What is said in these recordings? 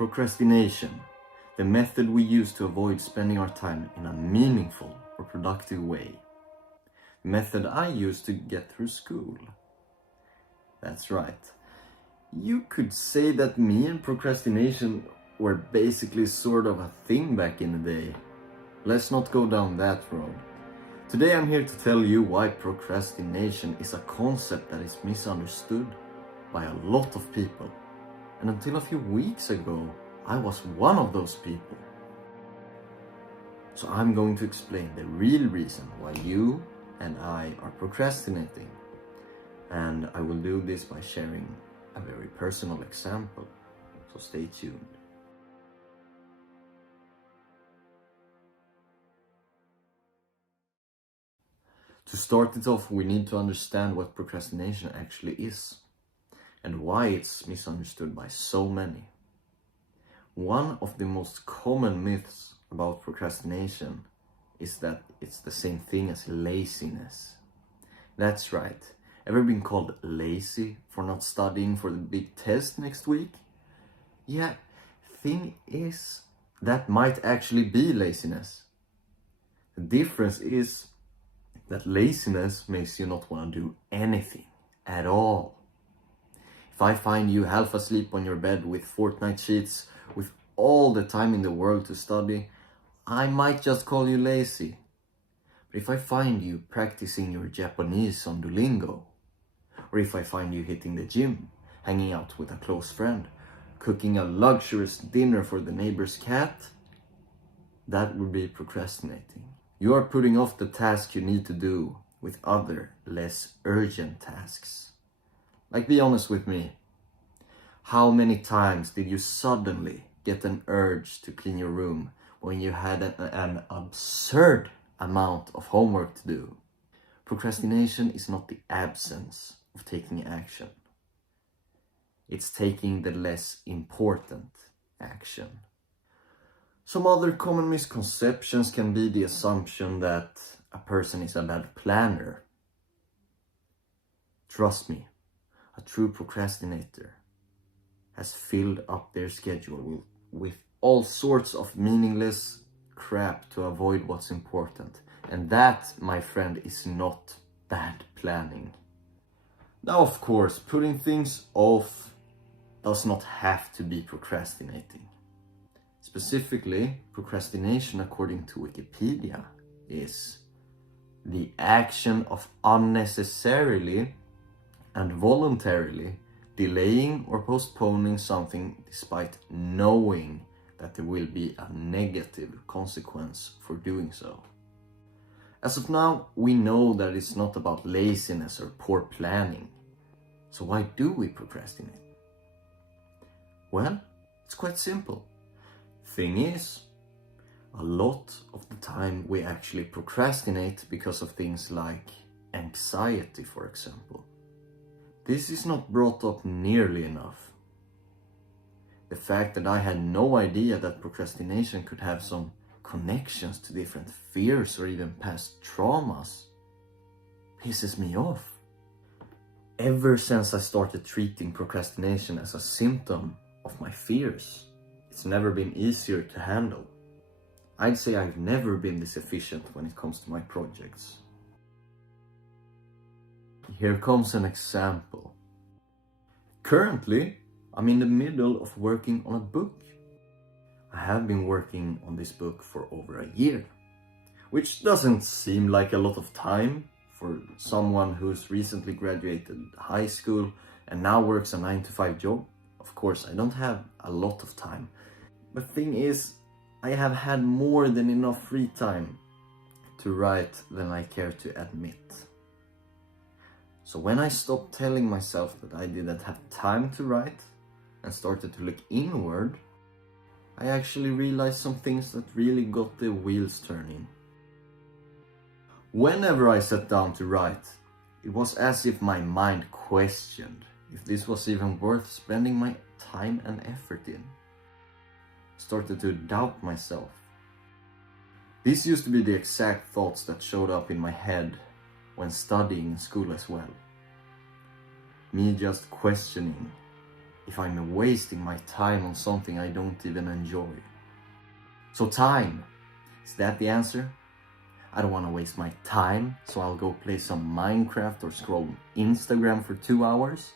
Procrastination, the method we use to avoid spending our time in a meaningful or productive way. The method I use to get through school. That's right. You could say that me and procrastination were basically sort of a thing back in the day. Let's not go down that road. Today I'm here to tell you why procrastination is a concept that is misunderstood by a lot of people. And until a few weeks ago, I was one of those people. So I'm going to explain the real reason why you and I are procrastinating. And I will do this by sharing a very personal example. So stay tuned. To start it off, we need to understand what procrastination actually is and why it's misunderstood by so many. One of the most common myths about procrastination is that it's the same thing as laziness. That's right. Ever been called lazy for not studying for the big test next week? Yeah, thing is, that might actually be laziness. The difference is that laziness makes you not want to do anything at all. If I find you half asleep on your bed with Fortnite sheets, with all the time in the world to study, I might just call you lazy. But if I find you practicing your Japanese on Duolingo, or if I find you hitting the gym, hanging out with a close friend, cooking a luxurious dinner for the neighbor's cat, that would be procrastinating. You are putting off the task you need to do with other, less urgent tasks. Like, be honest with me. How many times did you suddenly get an urge to clean your room when you had an absurd amount of homework to do? Procrastination is not the absence of taking action. It's taking the less important action. Some other common misconceptions can be the assumption that a person is a bad planner. Trust me, a true procrastinator has filled up their schedule with all sorts of meaningless crap to avoid what's important. And that, my friend, is not bad planning. Now, of course, putting things off does not have to be procrastinating. Specifically, procrastination, according to Wikipedia, is the action of unnecessarily and voluntarily delaying or postponing something despite knowing that there will be a negative consequence for doing so. As of now, we know that it's not about laziness or poor planning. So why do we procrastinate? Well, it's quite simple. Thing is, a lot of the time we actually procrastinate because of things like anxiety, for example. This is not brought up nearly enough. The fact that I had no idea that procrastination could have some connections to different fears or even past traumas pisses me off. Ever since I started treating procrastination as a symptom of my fears, it's never been easier to handle. I'd say I've never been this efficient when it comes to my projects. Here comes an example. Currently, I'm in the middle of working on a book. I have been working on this book for over a year, which doesn't seem like a lot of time for someone who's recently graduated high school and now works a 9-to-5 job. Of course, I don't have a lot of time. But the thing is, I have had more than enough free time to write than I care to admit. So when I stopped telling myself that I didn't have time to write and started to look inward, I actually realized some things that really got the wheels turning. Whenever I sat down to write, it was as if my mind questioned if this was even worth spending my time and effort in. Started to doubt myself. These used to be the exact thoughts that showed up in my head when studying in school as well. Me just questioning if I'm wasting my time on something I don't even enjoy? So time, is that the answer? I don't want to waste my time, so I'll go play some Minecraft or scroll Instagram for 2 hours?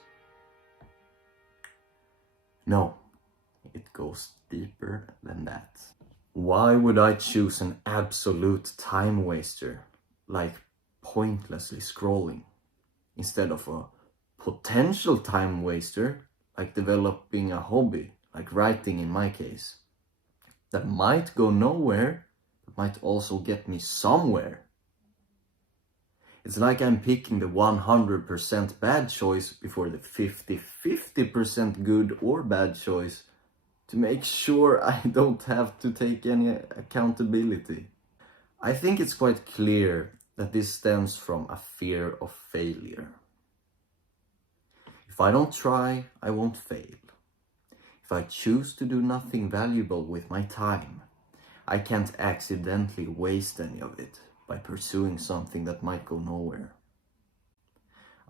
No, it goes deeper than that. Why would I choose an absolute time waster, like pointlessly scrolling, instead of a potential time waster, like developing a hobby, like writing in my case, that might go nowhere, but might also get me somewhere? It's like I'm picking the 100% bad choice before the 50% good or bad choice to make sure I don't have to take any accountability. I think it's quite clear that this stems from a fear of failure. If I don't try, I won't fail. If I choose to do nothing valuable with my time, I can't accidentally waste any of it by pursuing something that might go nowhere.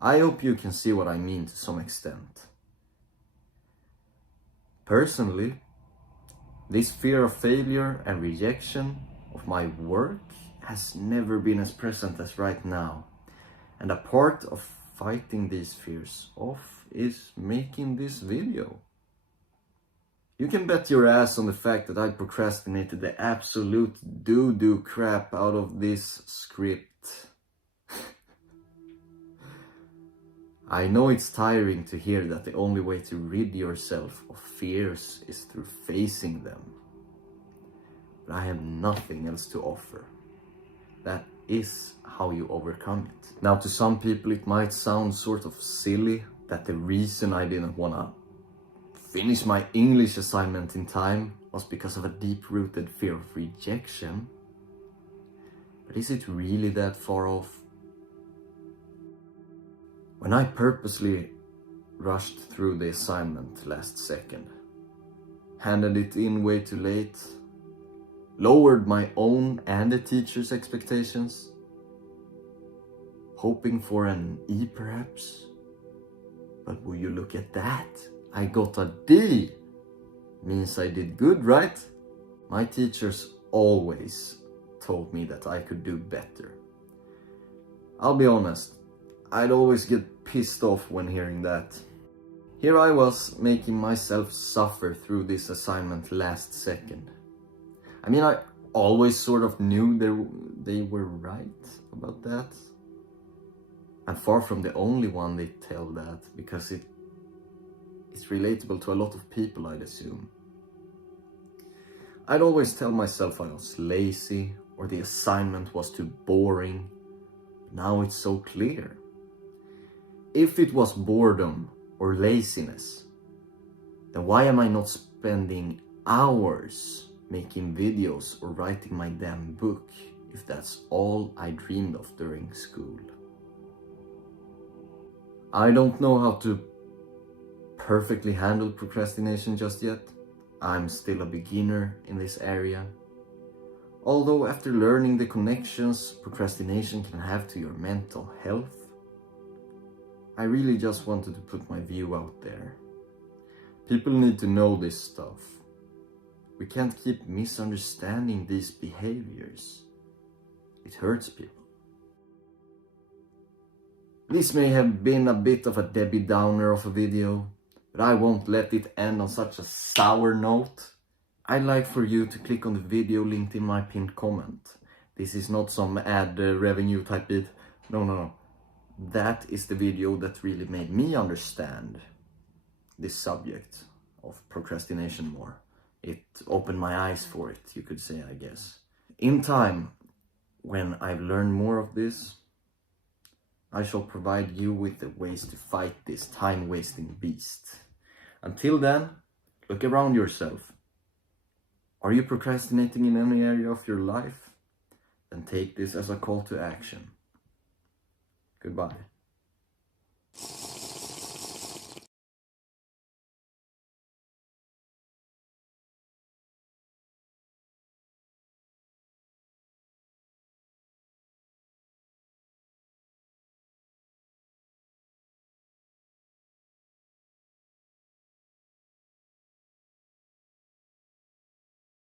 I hope you can see what I mean to some extent. Personally, this fear of failure and rejection of my work has never been as present as right now. And a part of fighting these fears off is making this video. You can bet your ass on the fact that I procrastinated the absolute doo-doo crap out of this script. I know it's tiring to hear that the only way to rid yourself of fears is through facing them. But I have nothing else to offer. That is how you overcome it. Now, to some people it might sound sort of silly that the reason I didn't wanna finish my English assignment in time was because of a deep-rooted fear of rejection. But is it really that far off? When I purposely rushed through the assignment last second, handed it in way too late, lowered my own and the teacher's expectations, hoping for an E perhaps, but will you look at that? I got a D! Means I did good, right? My teachers always told me that I could do better. I'll be honest, I'd always get pissed off when hearing that. Here I was making myself suffer through this assignment last second. I mean, I always sort of knew they were right about that. I'm far from the only one they tell that, because it's relatable to a lot of people, I'd assume. I'd always tell myself I was lazy or the assignment was too boring. Now it's so clear. If it was boredom or laziness, then why am I not spending hours making videos or writing my damn book if that's all I dreamed of during school? I don't know how to perfectly handle procrastination just yet. I'm still a beginner in this area. Although after learning the connections procrastination can have to your mental health, I really just wanted to put my view out there. People need to know this stuff. We can't keep misunderstanding these behaviors. It hurts people. This may have been a bit of a Debbie Downer of a video, but I won't let it end on such a sour note. I'd like for you to click on the video linked in my pinned comment. This is not some ad revenue type bit. No. That is the video that really made me understand this subject of procrastination more. It opened my eyes for it, you could say, I guess. In time, when I've learned more of this, I shall provide you with the ways to fight this time-wasting beast. Until then, look around yourself. Are you procrastinating in any area of your life? Then take this as a call to action. Goodbye.